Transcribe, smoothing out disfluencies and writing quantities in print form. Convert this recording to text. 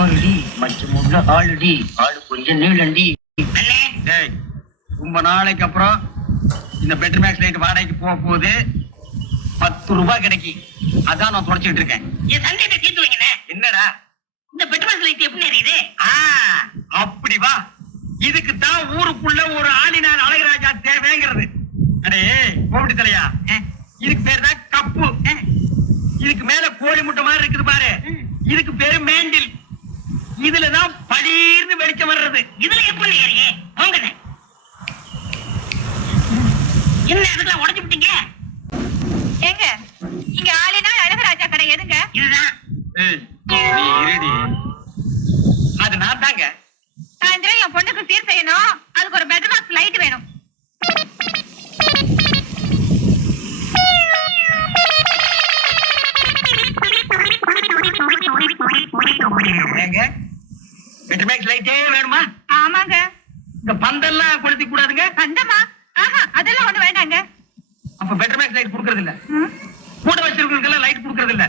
பாருடி மச்சம் உள்ள ஆளுடி ஆளு கொஞ்சம் நீளண்டி. ரொம்ப நாளைக்கு அப்புறம் இந்த பெட்ரூம் மேக்ஸ் லைட் வாடகைக்கு போக போகுது. 10 ரூபாய் கிடைக்கி. அதான் நான் தொடச்சிட்டு இருக்கேன். என் சந்தேகத்தை தீர்த்து வைங்கண்ணே. என்னடா இந்த பெட்ரோல் லைட் எப்படி எரியுது? அப்படி வா. இதுக்கு தான் ஊருக்குள்ள ஒரு ஆளினார் அழகராஜா தேவைங்கிறது. அடே கோபடி தலையா, இதுக்கு பேர் தான் கப்பு. இதுக்கு மேல கோழி முட்டை மாதிரி இருக்குது பாரு, இதுக்கு பேரு மேண்டில். இதுலதான் படீர்னு வெளிச்சம் வர்றது. இதுல எப்படி ஏறியே போங்கண்ணே. என்ன இதுக்கெல்லாம் உடைச்சு விட்டீங்க? ஏங்க இங்க ஆளினார் அழகராஜா கடை எதுங்க? இதுதான். நீ இருடி, அது நான் தாங்க. சாயந்தரம் என் பொண்ணுக்கு சீர் செய்யணும், அதுக்கு ஒரு பெட்ரூம் லைட் வேணும். ஏங்க பெட்ரூம் மேக்ஸ் லைட்டே வேணுமா? ஆமாங்க. இந்த பந்தெல்லாம் கொளுத்தி கூடாதுங்க. பந்தமா? அதெல்லாம் ஒண்ணு வேண்டாங்க. அப்ப பெட்ரூம் மேக்ஸ் லைட் கொடுக்கறது இல்ல. கூட வச்சிருக்கவங்களுக்கெல்லாம் லைட் கொடுக்கறது இல்ல.